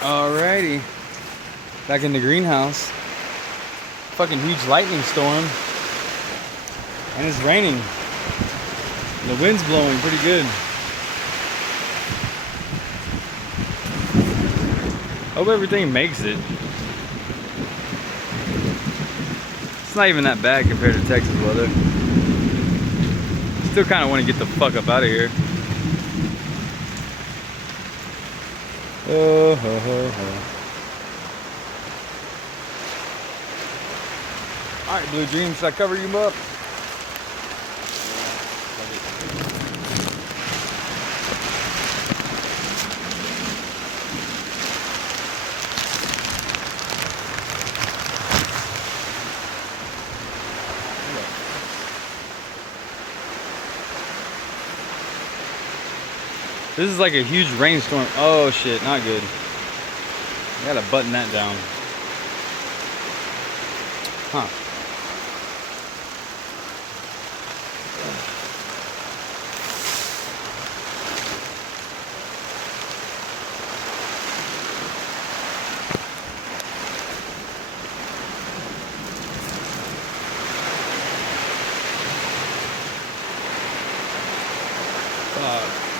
Alrighty, back in the greenhouse. Fucking huge lightning storm, and it's raining. The wind's blowing pretty good. Hope everything makes it. It's not even that bad compared to Texas weather. Still kind of want to get the fuck up out of here. Oh, ho, ho, ho. All right, Blue Dream, should I cover you up? This is like a huge rainstorm. Oh shit, not good. I gotta button that down. Huh. Fuck.